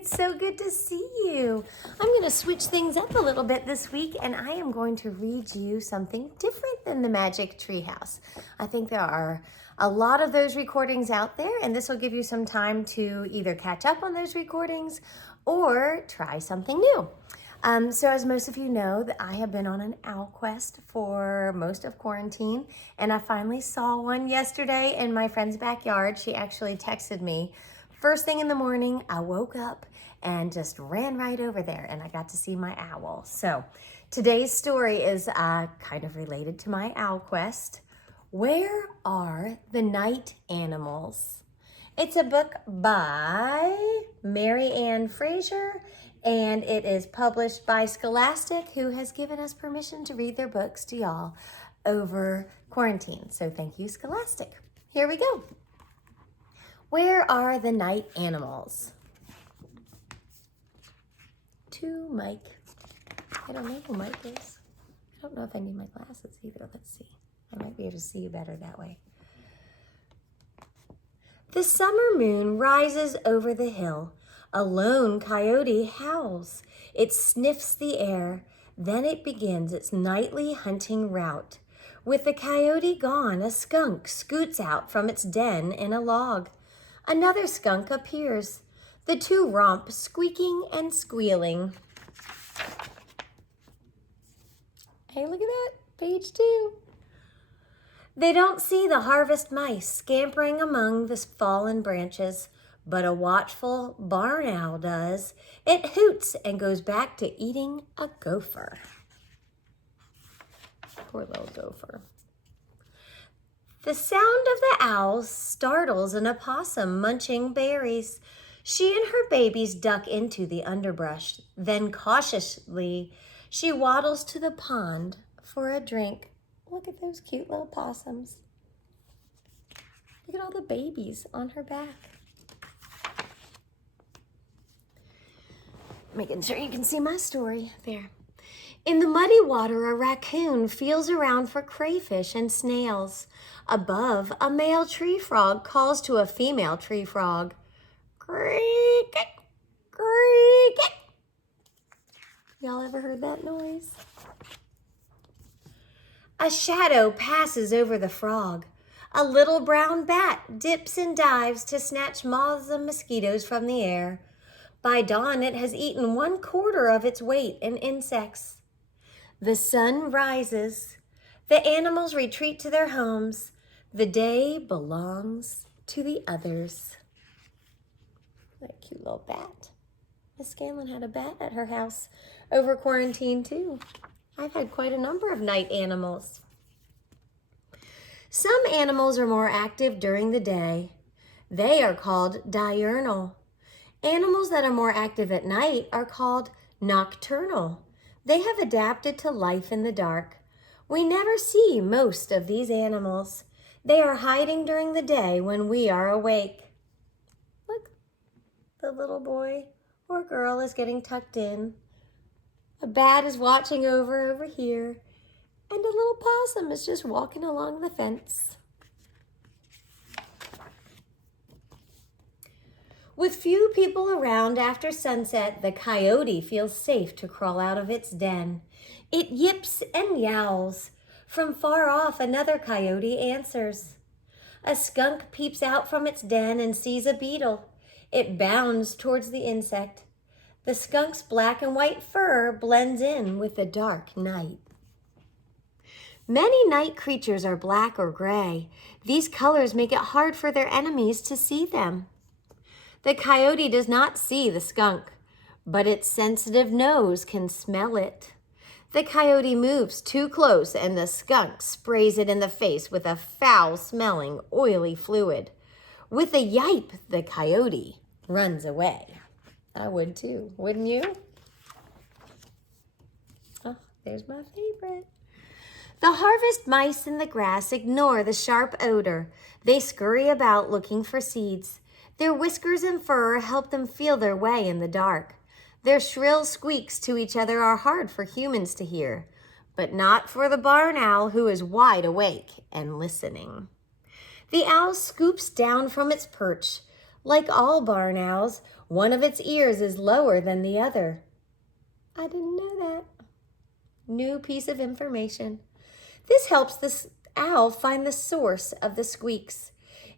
It's so good to see you. I'm going to switch things up a little bit this week, and I am going to read you something different than the Magic Treehouse. I think there are a lot of those recordings out there, and this will give you some time to either catch up on those recordings or try something new. So as most of you know, that I have been on an owl quest for most of quarantine, and I finally saw one yesterday in my friend's backyard. She actually texted me. First thing in the morning, I woke up and just ran right over there, and I got to see my owl. So today's story is kind of related to my owl quest. Where are the night animals? It's a book by Mary Ann Fraser, and it is published by Scholastic, who has given us permission to read their books to y'all over quarantine. So thank you, Scholastic. Here we go. Where are the night animals? To Mike. I don't know who Mike is. I don't know if I need my glasses either. Let's see. I might be able to see you better that way. The summer moon rises over the hill. A lone coyote howls. It sniffs the air. Then it begins its nightly hunting route. With the coyote gone, a skunk scoots out from its den in a log. Another skunk appears. The two romp, squeaking and squealing. Hey, look at that, page 2. They don't see the harvest mice scampering among the fallen branches, but a watchful barn owl does. It hoots and goes back to eating a gopher. Poor little gopher. The sound of the owl startles an opossum munching berries. She and her babies duck into the underbrush. Then cautiously, she waddles to the pond for a drink. Look at those cute little possums. Look at all the babies on her back. Making sure you can see my story there. In the muddy water, a raccoon feels around for crayfish and snails. Above, a male tree frog calls to a female tree frog. Creak-it, creak-it. Y'all ever heard that noise? A shadow passes over the frog. A little brown bat dips and dives to snatch moths and mosquitoes from the air. By dawn, it has eaten 1/4 of its weight in insects. The sun rises. The animals retreat to their homes. The day belongs to the others. That cute little bat. Miss Scanlon had a bat at her house over quarantine too. I've had quite a number of night animals. Some animals are more active during the day. They are called diurnal. Animals that are more active at night are called nocturnal. They have adapted to life in the dark. We never see most of these animals. They are hiding during the day when we are awake. Look, the little boy or girl is getting tucked in. A bat is watching over here, and a little possum is just walking along the fence. With few people around after sunset, the coyote feels safe to crawl out of its den. It yips and yowls. From far off, another coyote answers. A skunk peeps out from its den and sees a beetle. It bounds towards the insect. The skunk's black and white fur blends in with the dark night. Many night creatures are black or gray. These colors make it hard for their enemies to see them. The coyote does not see the skunk, but its sensitive nose can smell it. The coyote moves too close and the skunk sprays it in the face with a foul-smelling, oily fluid. With a yipe, the coyote runs away. I would too, wouldn't you? Oh, there's my favorite. The harvest mice in the grass ignore the sharp odor. They scurry about looking for seeds. Their whiskers and fur help them feel their way in the dark. Their shrill squeaks to each other are hard for humans to hear, but not for the barn owl who is wide awake and listening. The owl scoops down from its perch. Like all barn owls, One of its ears is lower than the other. I didn't know that. New piece of information. This helps the owl find the source of the squeaks.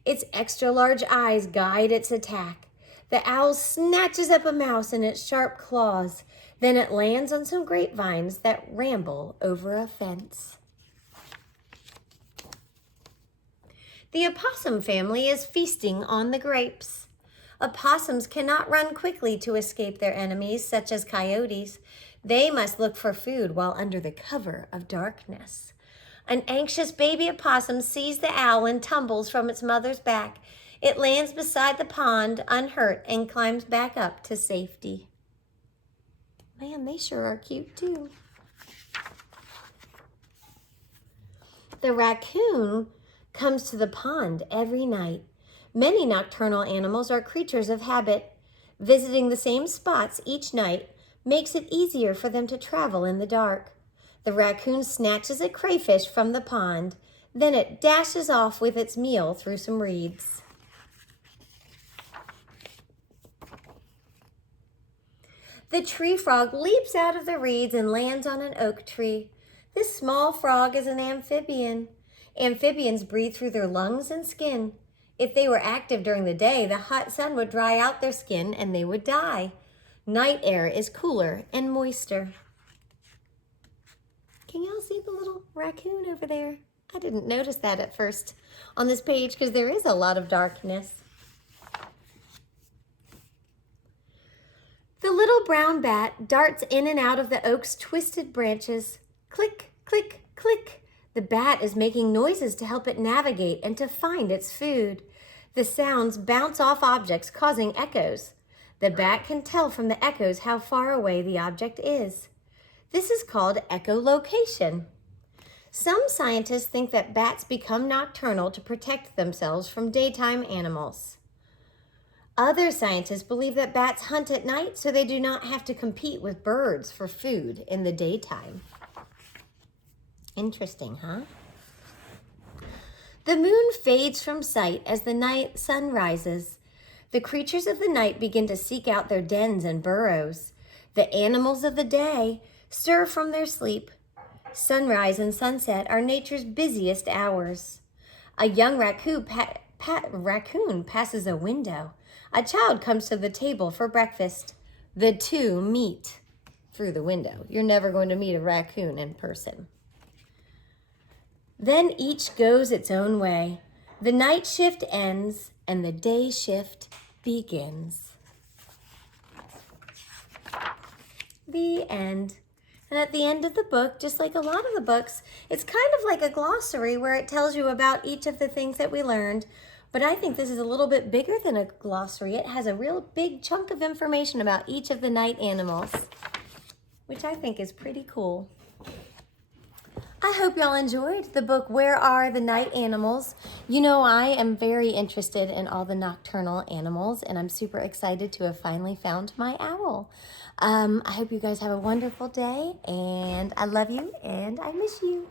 Its extra large eyes guide its attack. The owl snatches up a mouse in its sharp claws. Then it lands on some grapevines that ramble over a fence. The opossum family is feasting on the grapes. Opossums cannot run quickly to escape their enemies, such as coyotes. They must look for food while under the cover of darkness. An anxious baby opossum sees the owl and tumbles from its mother's back. It lands beside the pond unhurt and climbs back up to safety. Man, they sure are cute too. The raccoon comes to the pond every night. Many nocturnal animals are creatures of habit. Visiting the same spots each night makes it easier for them to travel in the dark. The raccoon snatches a crayfish from the pond, then it dashes off with its meal through some reeds. The tree frog leaps out of the reeds and lands on an oak tree. This small frog is an amphibian. Amphibians breathe through their lungs and skin. If they were active during the day, the hot sun would dry out their skin and they would die. Night air is cooler and moister. Can y'all see the little raccoon over there? I didn't notice that at first on this page because there is a lot of darkness. The little brown bat darts in and out of the oak's twisted branches. Click, click, click. The bat is making noises to help it navigate and to find its food. The sounds bounce off objects, causing echoes. The bat can tell from the echoes how far away the object is. This is called echolocation. Some scientists think that bats become nocturnal to protect themselves from daytime animals. Other scientists believe that bats hunt at night so they do not have to compete with birds for food in the daytime. Interesting, huh? The moon fades from sight as the sun rises. The creatures of the night begin to seek out their dens and burrows. The animals of the day stir from their sleep. Sunrise and sunset are nature's busiest hours. A young raccoon passes a window. A child comes to the table for breakfast. The two meet through the window. You're never going to meet a raccoon in person. Then each goes its own way. The night shift ends and the day shift begins. The end. And at the end of the book, just like a lot of the books, it's kind of like a glossary where it tells you about each of the things that we learned. But I think this is a little bit bigger than a glossary. It has a real big chunk of information about each of the night animals, which I think is pretty cool. I hope y'all enjoyed the book, Where Are the Night Animals? You know, I am very interested in all the nocturnal animals, and I'm super excited to have finally found my owl. I hope you guys have a wonderful day, and I love you, and I miss you.